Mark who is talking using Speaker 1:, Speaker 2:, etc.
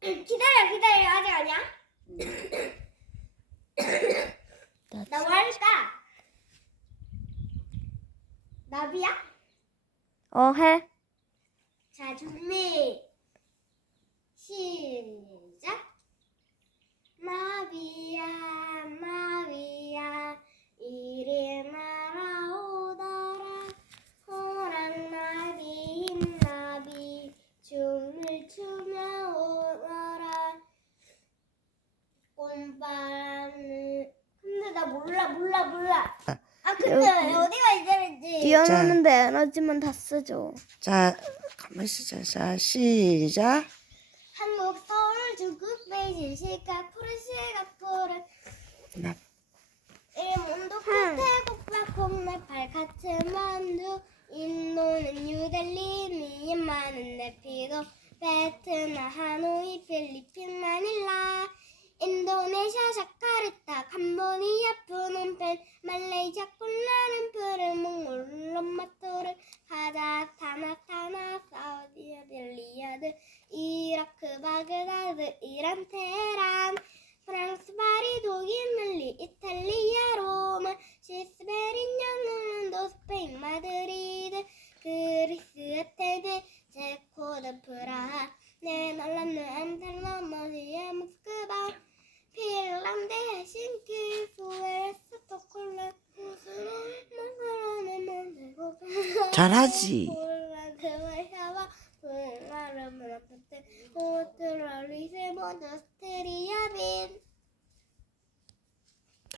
Speaker 1: 기다려 기다려 아직 아니야? 나나뭐 할까? 나비야?
Speaker 2: 어, 해.
Speaker 1: 자 준비 시작 나비야 나비야 이리 날아오더라 호랑 나비 흰나비 춤을 추며 오너라 꽃바람을 근데 나 몰라 몰라 몰라 아 근데
Speaker 2: 여기.
Speaker 1: 어디가 이랬지
Speaker 2: 뛰어노는데 에너지만 다 쓰죠.
Speaker 3: 자, 가만히 있자. 자, 시작.
Speaker 1: 한국 서울 중국 베이징 시각 푸른 시각 푸른
Speaker 3: 나,
Speaker 1: 일본도 태국과 콩나팔 같은 만두 인도는 뉴델리 미얀마는 네피도 베트남 하노이 필리핀 마닐라 인도네시아 자카르타 캄보디아 프놈펜 말레이시아 콜라룸푸르 몽골 롬마토르 카자흐스탄 아스타나 사우디아라비아 리야드 이라크 바그다드 이란 테헤란. 프랑스 파리 독일 밀리 이탈리아 로마 시스베린 영국도 스페인 마드리드 그리스 아테네 체코드 프라하. 네덜란드 암스테르담 가
Speaker 3: 라 지.